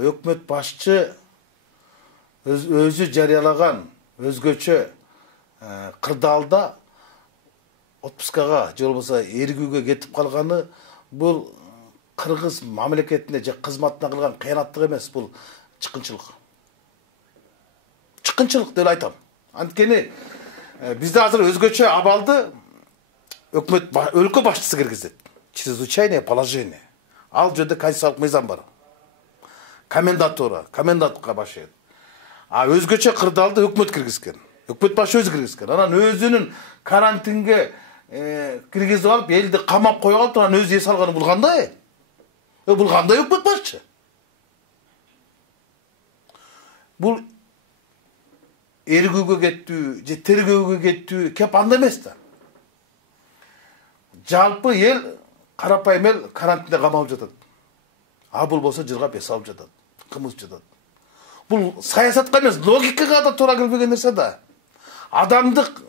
өкмөт башчы өзү жарыялаган өзгөчө кырдаалда отпускага же болбосо эргүүгө кетип калганы бул кыргыз мамлекетине же кызматына кылган кыянаттык эмес, бул чыккынчылык. Чыккынчылык деп айтам. Анткени бизде азыр өзгөчө абалды өкмөт өлкө башчысы киргизет. Чрезвычайное положение. Ал жерде конституциялык мыйзам бар. Комендантка башыйт. А өзгөчө кырдаалды өкмөт киргизген. Өкмөт башы өзү киргизген. Анан өзүнүн карантинге киргизип алып, элди камап коюп алып, анан өзү эс алганы бул кандай? Бул кандай өкмөт башчы? Бул эргүүгө кеттүү, же тергөөгө кеттүү кеп анда эмес да. Жалпы эл, карапайым эл карантинде камалып жатат. А бул болсо жыргап эс алып жатат, кымызып жатат. Бул саясатка эмес, логикага да туура келбеген нерсе да. Адамдык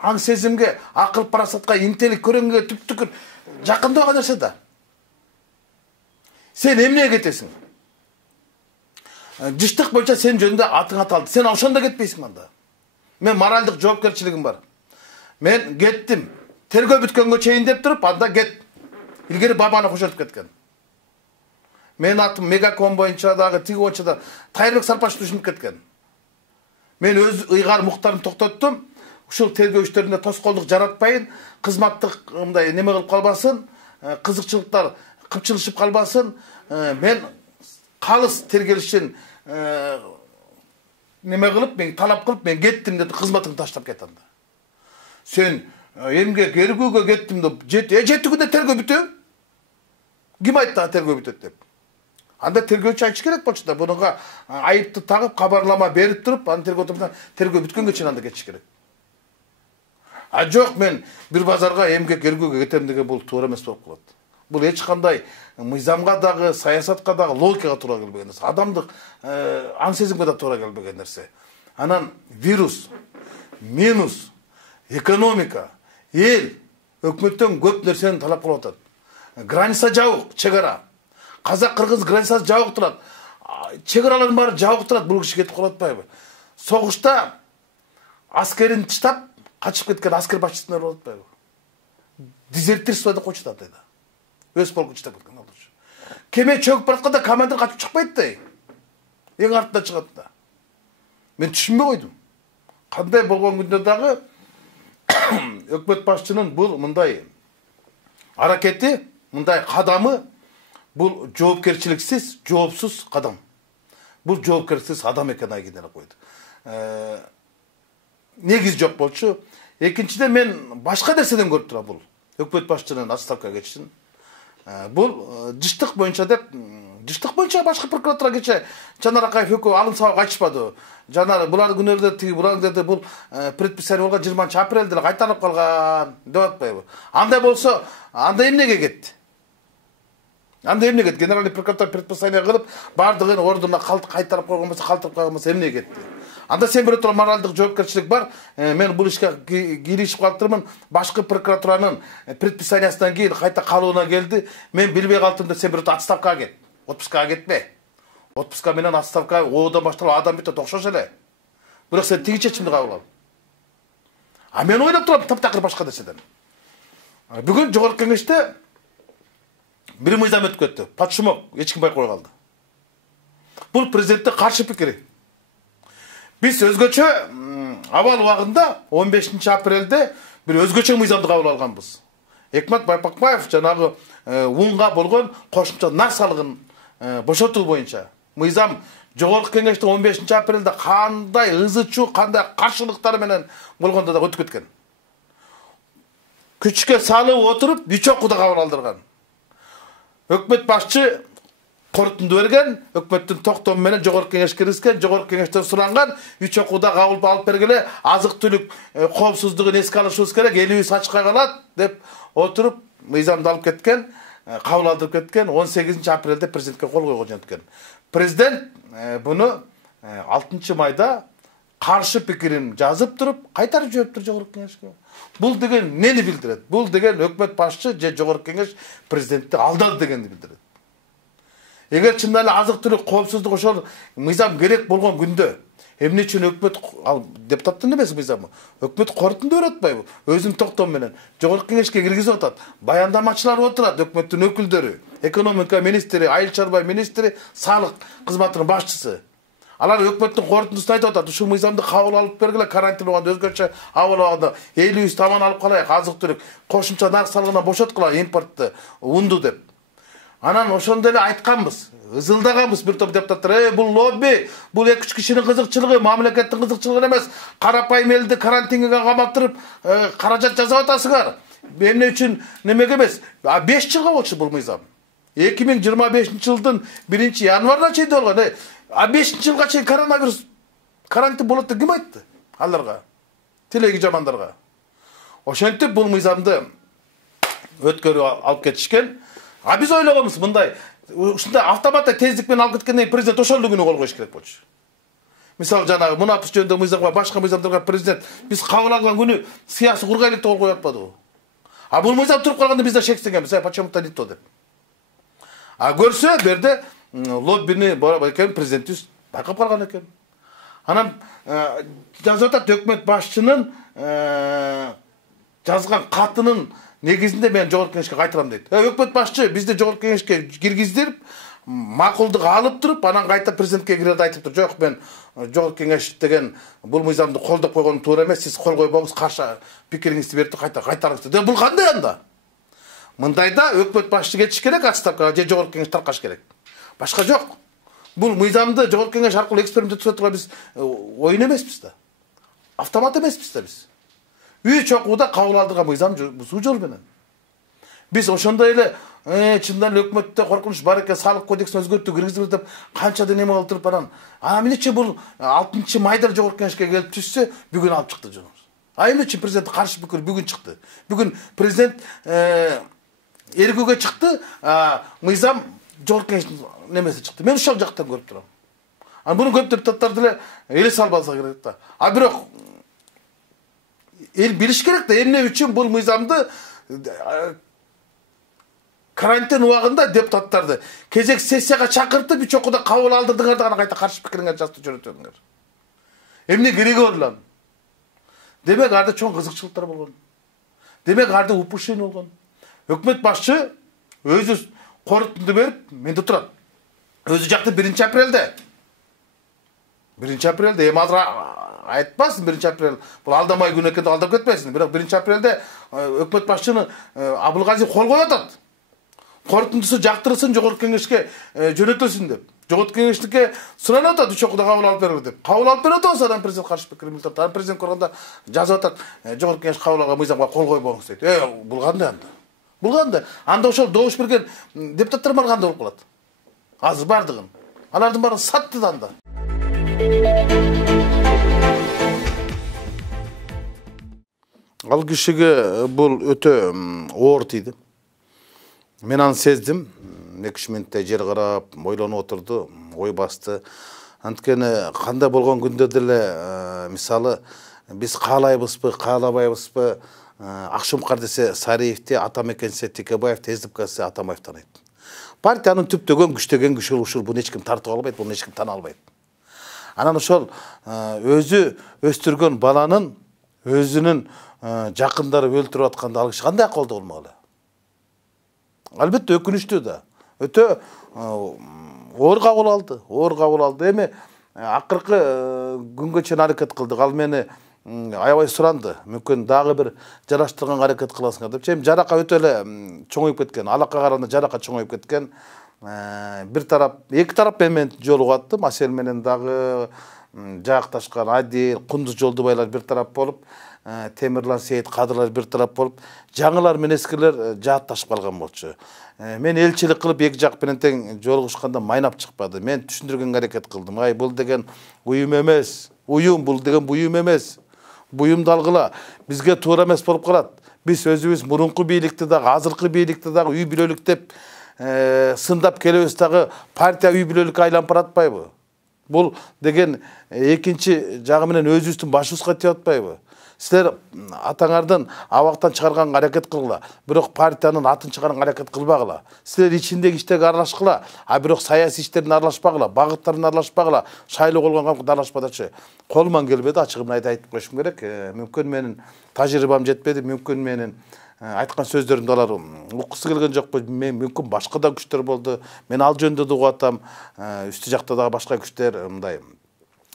аң сезимге, акыл парасатка, интеллект көрөнгөнгө түптүкүр жакындаган нерсе да. Сен эмнеге кетесиң? Жыштык боюнча сен жөнүндө атың аталды. Сен ошондо кетпейсиң анда. Мен моралдык жоопкерчилигим бар. Мен кеттим. Тергөө бүткөнгө чейин деп туруп, анда кет. Илгери бабаны кошотуп кеткен. Мен атым Мегаком боюнча дагы тиги боюнча да Тайырбек Сарпашев түшүнүп кеткен. Мен өз ыйгар муктарын токтоттум. Ушул тергөө иштеринде тоскоолдук жаратпайын, кызматтык мындай неме кылып калбасын, кызыкчылыктар кыпчылышып калбасын. Мен калыс тергелишин неме кылып, мен талап кылып, мен кеттим деп кызматыңды таштап кет анда. Сен эмгек эргүүгө кеттим деп, жети күндө тергөө бүтөбү? Ким айтты тергөө бүтөт деп? Анда тергөөчү айтыш керек болчу да, буга айыпты тагып, кабарлама берип туруп, аны тергөө бүткөнгө чейин анда кетиш керек. А жок, мен бир базарга эмгек эргүүгө кетем деген бул туура эмес болуп калат. Бул эч кандай мыйзамга дагы, саясатка дагы, логикага туура келбеген нерсе. Адамдык аң сезимге да туура келбеген нерсе. Анан вирус, минус, экономика, эл өкмөттөн көп нерсени талап кылып атат. Граница жабык, чегара. Казак-кыргыз границасы жабык турат. Чегаралардын баары жабык турат, бул киши кетип калып атпайбы? Согушта аскерин таштап, качып кеткен аскер башчысын өлүп атпайбы? Дезертирство деп коюшат атайда. Өз полку чыдап кеткен алчу. Кеме чөгүп баратканда командир качып чыкпайт да. Эң артта чыгат да. Мен түшүнбөй койдум. Кандай болгон күндө дагы өкмөт башчынын бул мындай аракети, мындай кадамы бул жоопкерчиликсиз, жоопсуз кадам. Бул жоопкерсиз адам экени айгинеле койду. Негиз жок болчу. Экинчиден мен башка нерседен көрүп турам бул. Өкмөт башчынын отставкага кетишин. Бул жыштык боюнча деп, жыштык боюнча башкы прокуратура кече Жанар Акаев экөө алым салып айтышпады. Жанар булар күнөрдө тиги булар деди, бул предписание болгон 20-апрелде эле кайтарып калган деп атпайбы? Андай болсо, анда эмнеге кетти? Анда эмне кетти? Генеральный прокуратура предписание кылып, бардыгын ордуна кайтарып койгон болсо, калтырып койгон болсо эмне кетти? Анда сен бир тура моралдык жоопкерчилик бар. Мен бул ишке киришип калыптырмын. Башкы прокуратуранын предписаниясынан кийин кайта калууна келди. Мен билбей калдым деп сен бир отставкага кет. Отпускага кетпе. Отпуска менен отставка оодон башталып адам бүтөт окшош эле. Бирок сен тиги чечимди кабыл ал. А мен ойлоп турам таптакыр башка нерседен. Бүгүн жогорку кеңеште бир мыйзам өтүп кетти. Подшумок эч ким байкабай калды. Бул президентке каршы пикири. Биз өзгөчө абал убагында 15-апрелде бир өзгөчө мыйзамды кабыл алганбыз. Экмат Байпакбаев жанагы унга болгон кошумча нар салыгын бошотуу боюнча мыйзам жогорку кеңеште 15-апрелде кандай ызы-чуу, кандай каршылыктар менен болгондо да өтүп кеткен. Күчкө салып отуруп, 3 окууда кабыл алдырган. Өкмөт башчы корутунду берген, өкмөттүн токтому менен жогорку кеңеш киргизген, жогорку кеңештен суранган, 3 окууда кабыл алып бергиле, азык-түлүк коопсуздугун эске алышыбыз керек, элибиз ачка калат деп отуруп мыйзамды алып кеткен, кабыл алдырып кеткен, 18-апрелде президентке кол койгон жөнөткөн. Президент буну 6-майда каршы пикирин жазып туруп, кайтарып жибериптир жогорку кеңешке. Бул деген нени билдирет? Бул деген өкмөт башчы же жогорку кеңеш президентти алдады дегенди билдирет. Эгер чындап эле азык-түлүк коопсуздук ошол мыйзам керек болгон күндө эмне үчүн өкмөт ал депутаттын эмес мыйзамы өкмөт корутунду берип атпайбы өзүнүн токтому менен жогорку кеңешке киргизип атат баяндамачылар отурат өкмөттүн өкүлдөрү экономика министри айыл чарба министри салык кызматынын башчысы алар өкмөттүн корутундусун айтып атат ушул мыйзамды кабыл алып бергиле карантин убагында өзгөчө абал убагында элибиз таман алып калайык азык-түлүк кошумча нарк салыгынан бошоткула импортту унду деп анан ошондо эле айтканбыз ызылдаганбыз бир топ депутаттар бул лобби бул 2-3 кишинин кызыкчылыгы мамлекеттин кызыкчылыгы эмес карапайым элди карантинге каматтырып каражат жасап атасыңар эмне үчүн немеге эмес 5 жылга болчу бул мыйзам 2025 жылдын 1-январына чейин болгон 5 жылга чейин коронавирус карантин болот деп ким айтты аларга тилеги жамандарга ошентип бул мыйзамды өткөрүп алып кетишкен биз ойлогонбуз мындай ушундай автоматта тездик менен алып кеткенден кийин президент ошол күнү кол коюш керек болчу мисалы жанагы мунапыс жөнүндө мыйзамга башка мыйзамдарга президент биз кабыл алган күнү сыясый кургайлык деп кол коюп атпадыбы бул мыйзам туруп калганда биз да шектенгенбиз почему-то не то деп көрсө бу жерде лоббини экен президентибиз байкап калган экен анан жазып атат өкмөт башчынын жазган катынын негизинде мен жогорку кеңешке кайтарам дейт өкмөт башчы бизди жогорку кеңешке киргиздирип макулдук алып туруп анан кайта президентке кирерде айтыптыр жок мен жогорку кеңеш деген бул мыйзамды колдоп койгонум туура эмес сиз кол койбоңуз каршы пикириңизди берип кайта кайтарыңыз деп бул кандай анда мындайда өкмөт башчы кетиш керек отставкага же жогорку кеңеш таркаш керек башка жок бул мыйзамды жогорку кеңеш аркылуу эксперимент өткөрүп биз оюн эмеспиз да автомат эмеспиз да биз 3 окууда кабыл алдырган мыйзам бузуу жол менен биз ошондой эле чындан эле өкмөттө коркунуч бар экен салык кодексин өзгөртүү киргизип деп канчадан эме кылып туруп анан эмнече бул 6-майда жогорку кеңешке келип түшсө бүгүн алып чыкты жөнүбүз эмне үчүн президент каршы пикир бүгүн чыкты бүгүн президент эргүүгө чыкты мыйзам жогорку кеңештин немеси чыкты мен ошол жактан көрүп турам анан буну көп депутаттар деле эле салып алса керек да бирок эл билиш керек да эмне үчүн бул мыйзамды карантин убагында депутаттарды кезек сессияга чакыртып 3 окууда кабыл алдырдыңар да анан кайта каршы пикириңерди жазып жөнөтөңөр эмне кереги бар улам демек арда чоң кызыкчылыктар болгон демек арда упущение болгон өкмөт башчы өзү корутунду берип менде турат өзү жакты 1-апрелде эми азыр айтпасын 1-апрел бул алдамай күн экен деп алдап кетпесин бирок 1-апрелде өкмөт башчыны Абылгазиев кол коюп атат корутундусу жактырылсын жогорку кеңешке жөнөтөсүн деп жогорку кеңешнике суранып атат 3 окууда кабыл алып бериңер деп кабыл алып берип атабыз анан президент каршы пикирин билдирип атат президент көргөндө жазып атат жогорку кеңеш кабыл алган мыйзамга кол койбоңуз дейт бул кандай анда ошол добуш берген депутаттар бар кандай болуп калат азыр бардыгын алардын баарын сатты да анда ал кишиге бул өтө оор тийди мен аны сездим 2 минуттай жер карап ойлонуп отурду ой басты анткени кандай болгон күндө деле мисалы биз каалайбызбы каалабайбызбы Акшумкар десе Сариевди Атамекен десе Текебаевди Эздипка десе Атамбаев таанайт партиянын түптөгөн күчтөгөн күчү ушул буну эч ким тартып албайт буну эч ким тана албайт анан ошол өзү өстүргөн баланын өзүнүн жакындары өлтүрүп атканда ал киши кандай акыбалда болмок эле албетте өкүнүчтүү да өтө оор кабыл алды эми акыркы күнгө чейин аракет кылдык ал мени аябай суранды мүмкүн дагы бир жараштырганга аракет кыласыңар деп эми жарака өтө эле чоңоюп кеткен алакка караганда жарака чоңоюп кеткен бир тарап эки тарап менен жолугуп атты Масель менен дагы жаакташкан Адил Кундуз Жолдубайлар бир тарап болуп Темирлан Сейит Кадырлар бир тарап болуп жаңылар менен эскилер жаатташып калган болчу мен элчилик кылып эки жак менен тең жолугушканда майнап чыкпады мен түшүндүргөнгө аракет кылдым бул деген уюм эмес бул деген буюм эмес буюмду алгыла бизге туура эмес болуп калат биз өзүбүз мурунку бийликти дагы азыркы бийликти дагы үй бүлөлүк деп сындап келебиз дагы партия үй бүлөлүккө айланып баратпайбы бул деген экинчи жагы менен өзүбүздүн башыбызга тийип атпайбы Силер атаңардын абактан чыгарганга аракет кылгыла, бирок партиянын атын чыгарганга аракет кылбагыла. Силер ичиндеги иштерге аралашкыла, бирок саясий иштерине аралашпагыла, багыттарына аралашпагыла, шайлоо болгонго аралашпадачы. Колуман келбеди, ачыгын айтып коюшум керек. Мүмкүн менин тажрыйбам жетпеди, мүмкүн менин айткан сөздөрүмдү алар уккусу келген жокпу. Мен мүмкүн башка да күчтөр болду. Мен ал жөнүндө да угуп атам. Үстү жакта дагы башка күчтөр мындай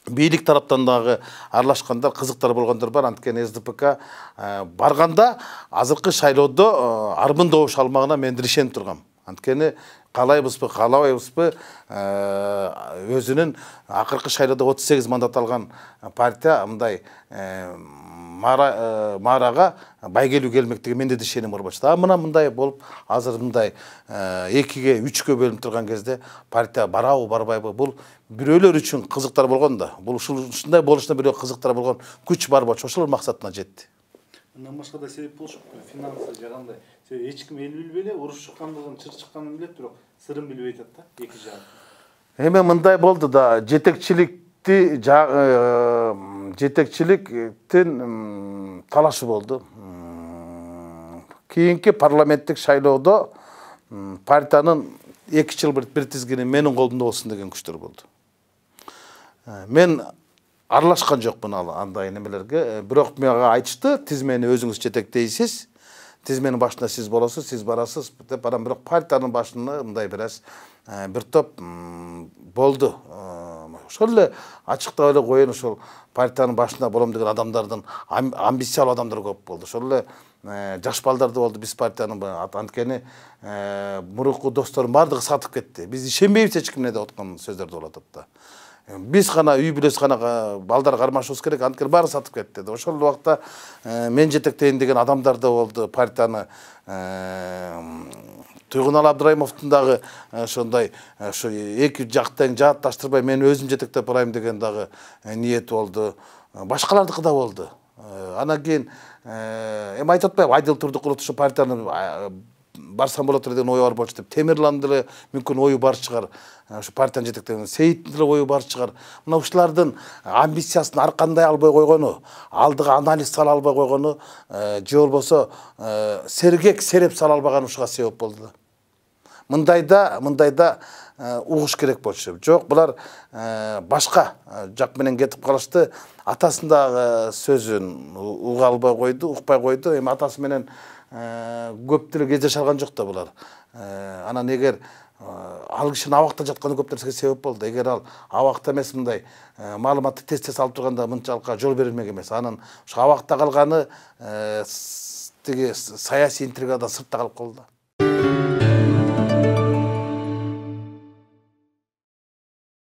бийлик тараптан дагы аралашкандар, кызыктар болгондор бар. Анткени СДПК барганда азыркы шайлоодо арбын добуш алмагына мен ишенип тургам. Анткени каалайбызбы, каалабайбызбы, өзүнүн акыркы шайлоодо 38 мандат алган партия мындай маарага байгелүү келмек деген менде да ишеним бар болчу. Мына мындай болуп, азыр мындай 2-ге 3-кө бөлүнүп турган кезде партия барабы, барбайбы, бул бирөөлөр үчүн кызыктар болгон да. Бул ушундай болушуна бирөө кызыктар болгон күч бар болчу. Ошол максатына жетти. Мындан башка да себеп болушу мүмкүн. Финансы жагандай. Себеби эч ким эл билбей эле, уруш чыккандыгын, чыр чыкканын билет, бирок сырын билбей атат да, эки жак. Эми мындай болду да, жетекчиликтин талашы болду. Кийинки парламенттик шайлоодо партиянын 2 жыл бир тизгини менин колумда болсун деген күчтөр болду. Мен аралашкан жокмун андай немелерге, бирок мага айтышты, тизмени өзүңүз жетектейсиз, тизменин башында сиз болосуз, сиз барасыз деп барам. Бирок партиянын башында мындай бир топ болду. Ошол эле ачыктап эле коеюн, ошол партиянын башында болом деген адамдардын амбициялуу адамдар көп болду. Ошол эле жаш балдар да болду биз партиянын. Анткени мурунку досторум бардыгы сатып кетти. Биз ишенбейбиз эч кимне деп аткан сөздөрдү болуп атат да. Биз гана үй бүлөс гана балдар кармашыбыз керек, анткени баары сатып кетти. Ошол убакта мен жетектейин деген адамдар да болду партияны. Туйгунал Абдырайымовдун дагы ошондой ошо эки жактан жаатташтырбай мен өзүм жетектеп барайм деген дагы ниети болду. Башкалардыкы да болду. Анан кийин эми айтып атпайбы, Айдыл Турдукулов ушу партияны барсам болот деген ою бар болчу деп. Темирландын деле мүмкүн ою бар чыгар. Ошо партияны жетектеген Сейиттин деле ою бар чыгар. Мына ушулардын амбициясын аркандай албай койгону, алдыга анализ сала албай койгону, же болбосо сергек сереп сала албаганы ушуга себеп болду. Мындайда угуш керек болчу. Жок, булар башка жак менен кетип калышты. Атасындагы сөзүн уга албай койду, укпай койду. Эми атасы менен көп деле кездеше алган жок да булар. Анан эгер ал кишинин абакта жатканы көп нерсеге себеп болду. Эгер ал абакта эмес, мындай маалыматты тез алып турганда мынчалыкка жол берилмек эмес. Анан ушу абакта калганы тиги саясий интригада сыртта калып калды.